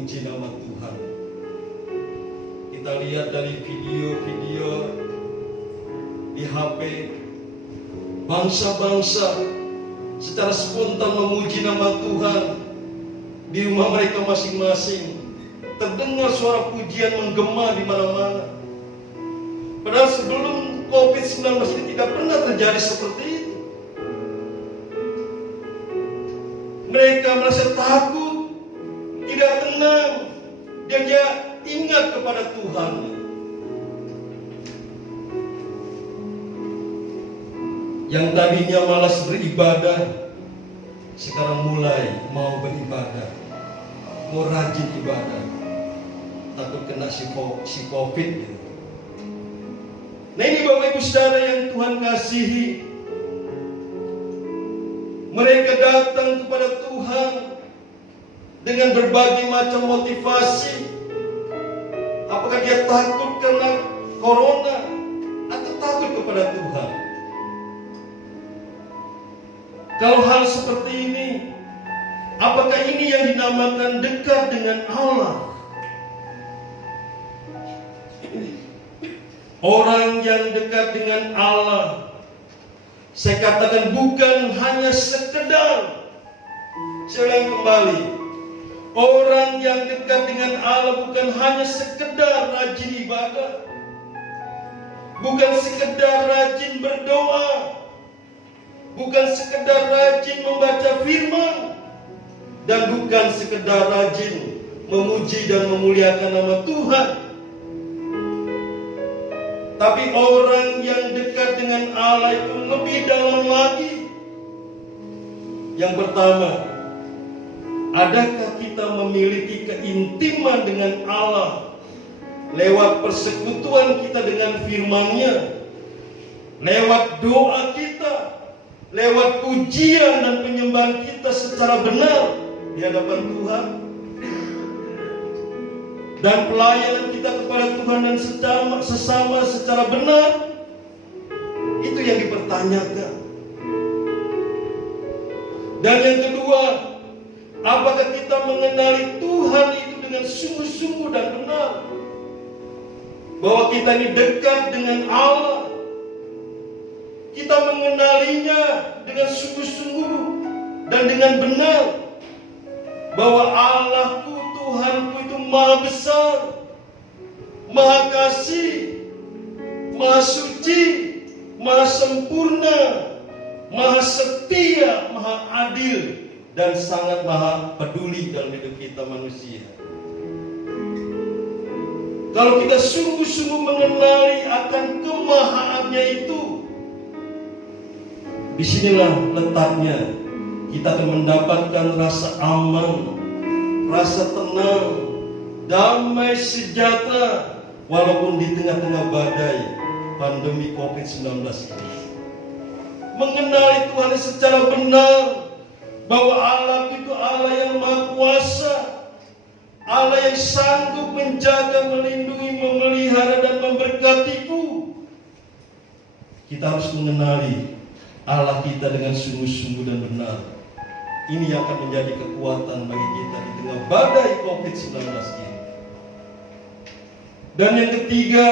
memuji nama Tuhan. Kita lihat dari video-video di HP, bangsa-bangsa secara spontan memuji nama Tuhan di rumah mereka masing-masing. Terdengar suara pujian menggema di mana-mana. Padahal sebelum COVID-19 ini tidak pernah terjadi seperti itu. Mereka merasa takut, tidak tenang, dan dia ingat kepada Tuhan. Yang tadinya malas beribadah, sekarang mulai mau beribadah, mau rajin ibadah, takut kena si COVID gitu. Nah ini Bapak Ibu Saudara yang Tuhan kasihi, mereka datang kepada Tuhan dengan berbagai macam motivasi. Apakah dia takut karena corona atau takut kepada Tuhan? Kalau hal seperti ini, apakah ini yang dinamakan dekat dengan Allah? Orang yang dekat dengan Allah, saya katakan bukan hanya sekedar, saya ulangi kembali, orang yang dekat dengan Allah bukan hanya sekedar rajin ibadah, bukan sekedar rajin berdoa, bukan sekedar rajin membaca firman, dan bukan sekedar rajin memuji dan memuliakan nama Tuhan. Tapi orang yang dekat dengan Allah itu lebih dalam lagi. Yang pertama, adakah kita memiliki keintiman dengan Allah lewat persekutuan kita dengan firman-Nya, lewat doa kita, lewat pujian dan penyembahan kita secara benar di hadapan Tuhan, dan pelayanan kita kepada Tuhan dan sesama secara benar? Itu yang dipertanyakan. Dan yang kedua, apakah kita mengenali Tuhan itu dengan sungguh-sungguh dan benar? Bahwa kita ini dekat dengan Allah, kita mengenalinya dengan sungguh-sungguh dan dengan benar, bahwa Allahku, Tuhanku itu Maha besar, Maha kasih, Maha suci, Maha sempurna, Maha setia, Maha adil, dan sangat Maha peduli dalam hidup kita manusia. Kalau kita sungguh-sungguh mengenali akan kemahaannya itu, disinilah letaknya kita akan mendapatkan rasa aman, rasa tenang, damai sejahtera, walaupun di tengah-tengah badai pandemi COVID-19 ini. Mengenali Tuhan secara benar, bahwa Allah itu Allah yang Maha Kuasa, Allah yang sanggup menjaga, melindungi, memelihara, dan memberkatiku. Kita harus mengenali Allah kita dengan sungguh-sungguh dan benar. Ini yang akan menjadi kekuatan bagi kita di tengah badai COVID-19 ini. Dan yang ketiga,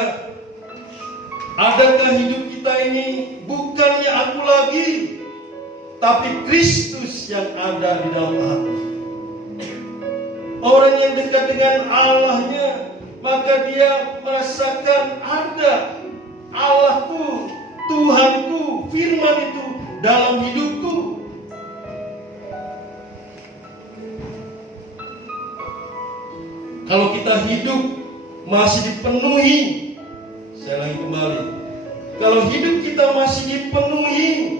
adakah hidup kita ini bukannya aku lagi, tapi Kristus yang ada di dalam hati? Orang yang dekat dengan Allahnya, maka dia merasakan ada Allahku, Tuhanku, firman itu dalam hidupku. Kalau kita hidup masih dipenuhi, saya lagi kembali, kalau hidup kita masih dipenuhi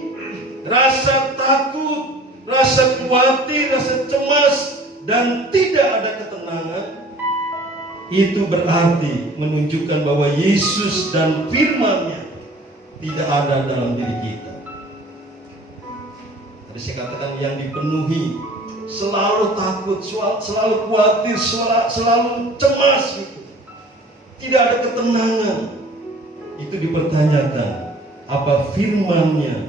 rasa takut, rasa khawatir, rasa cemas, dan tidak ada ketenangan, itu berarti menunjukkan bahwa Yesus dan firman-Nya tidak ada dalam diri kita. Tadi saya katakan yang dipenuhi selalu takut, selalu khawatir, selalu cemas gitu. Tidak ada ketenangan. Itu dipertanyakan, apa firman-Nya,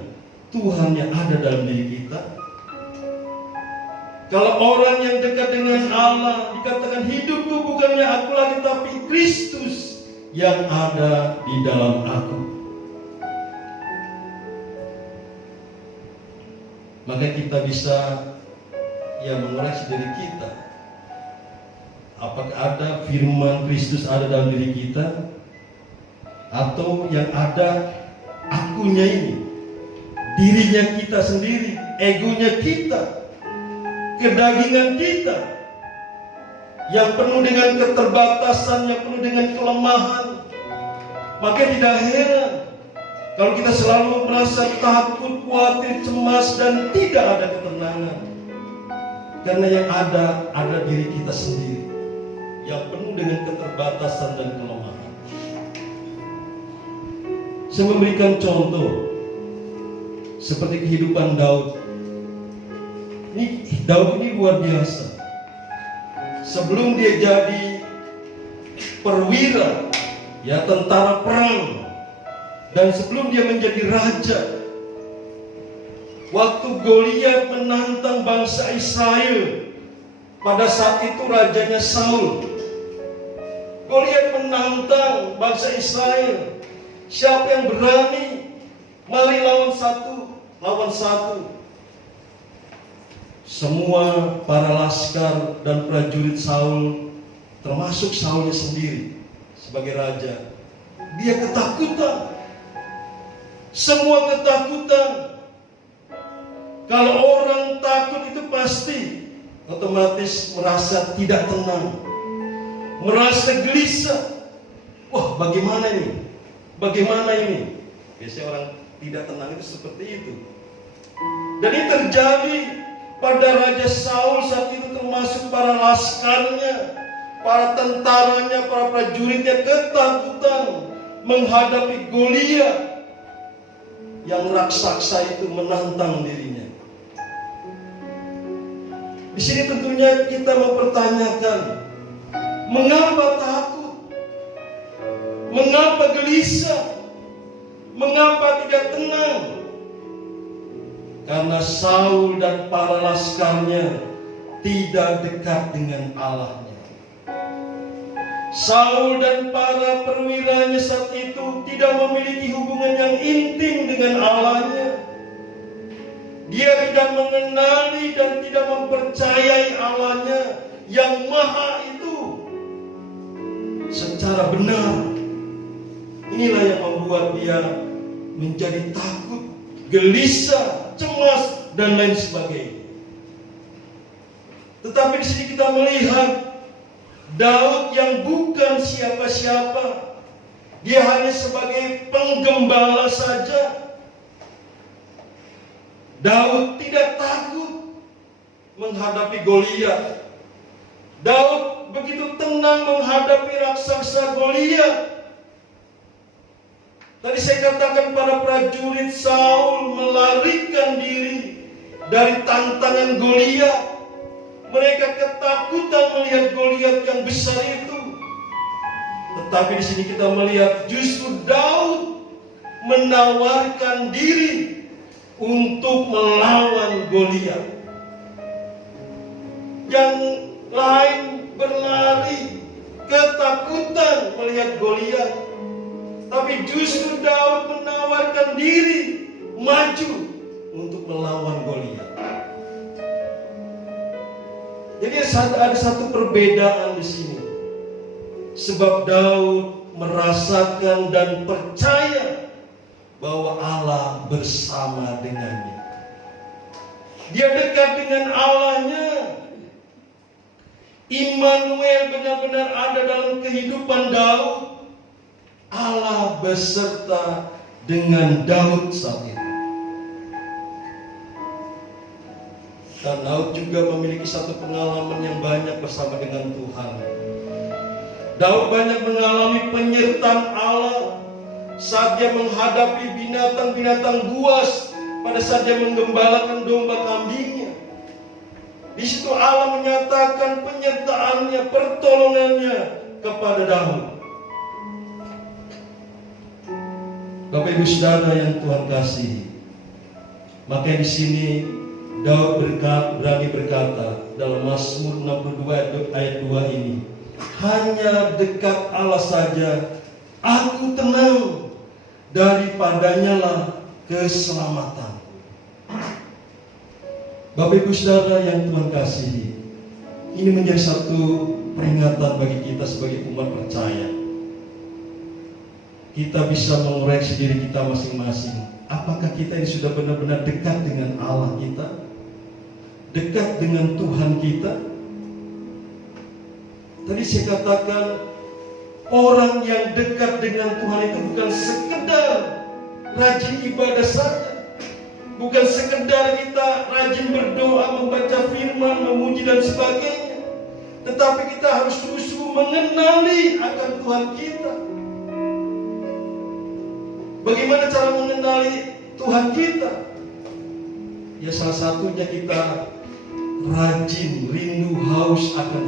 Tuhan-Nya ada dalam diri kita? Kalau orang yang dekat dengan Allah dikatakan hidupku bukannya aku lagi, tapi Kristus yang ada di dalam aku. Maka kita bisa mengoreksi diri kita. Apakah ada firman Kristus ada dalam diri kita, atau yang ada akunya ini, dirinya kita sendiri, egonya kita, kedagingan kita, yang penuh dengan keterbatasan, yang penuh dengan kelemahan. Maka tidak heran kalau kita selalu merasa takut, khawatir, cemas, dan tidak ada ketenangan. Karena yang ada diri kita sendiri, yang penuh dengan keterbatasan dan kelemahan. Saya memberikan contoh seperti kehidupan Daud. Daud ini luar biasa. Sebelum dia jadi perwira, tentara perang, dan sebelum dia menjadi raja, waktu Goliat menantang bangsa Israel, pada saat itu rajanya Saul. Goliat menantang bangsa Israel. Siapa yang berani? Mari lawan satu. Semua para laskar dan prajurit Saul, termasuk Saulnya sendiri sebagai raja, dia ketakutan. Semua ketakutan. Kalau orang takut itu pasti otomatis merasa tidak tenang, merasa gelisah. Wah, bagaimana ini? Biasanya orang tidak tenang itu seperti itu. Dan ini terjadi pada Raja Saul saat itu, termasuk para laskarnya, para tentaranya, para prajuritnya ketakutan menghadapi Goliat yang raksasa itu menantang dirinya. Di sini tentunya kita mempertanyakan, mengapa takut? Mengapa gelisah? Mengapa tidak tenang? Karena Saul dan para laskarnya tidak dekat dengan Allahnya. Saul dan para perwiranya saat itu tidak memiliki hubungan yang intim dengan Allahnya. Dia tidak mengenali dan tidak mempercayai Allahnya yang maha itu secara benar. Inilah yang membuat dia menjadi takut, gelisah, cemas, dan lain sebagainya. Tetapi di sini kita melihat Daud yang bukan siapa-siapa. Dia hanya sebagai penggembala saja. Daud tidak takut menghadapi Goliat. Daud begitu tenang menghadapi raksasa Goliat. Tadi saya katakan para prajurit Saul melarikan diri dari tantangan Goliat. Mereka ketakutan melihat Goliat yang besar itu. Tetapi di sini kita melihat justru Daud menawarkan diri untuk melawan Goliat. Yang lain berlari ketakutan melihat Goliat, tapi justru Daud menawarkan diri maju untuk melawan Goliat. Jadi ada satu perbedaan di sini. Sebab Daud merasakan dan percaya bahwa Allah bersama dengannya. Dia dekat dengan Allahnya. Immanuel benar-benar ada dalam kehidupan Daud. Allah beserta dengan Daud saat itu. Dan Daud juga memiliki satu pengalaman yang banyak bersama dengan Tuhan. Daud banyak mengalami penyertaan Allah saat dia menghadapi binatang-binatang buas pada saat dia menggembalakan domba kambingnya. Di situ Allah menyatakan penyertaannya, pertolongannya kepada Daud. Bapak Ibu Saudara yang Tuhan kasihi, maka di sini Daud berani berkata dalam Mazmur 62 ayat 2 ini, hanya dekat Allah saja aku tenang, daripadanya lah keselamatan. Bapak Ibu Saudara yang Tuhan kasihi, ini menjadi satu peringatan bagi kita sebagai umat percaya. Kita bisa mengoreksi diri kita masing-masing. Apakah kita ini sudah benar-benar dekat dengan Allah kita? Dekat dengan Tuhan kita? Tadi saya katakan, orang yang dekat dengan Tuhan itu bukan sekedar rajin ibadah saja, bukan sekedar kita rajin berdoa, membaca firman, memuji dan sebagainya, tetapi kita harus sungguh-sungguh mengenali akan Tuhan kita. Bagaimana cara mengenali Tuhan kita? Ya salah satunya kita rajin, rindu, haus akan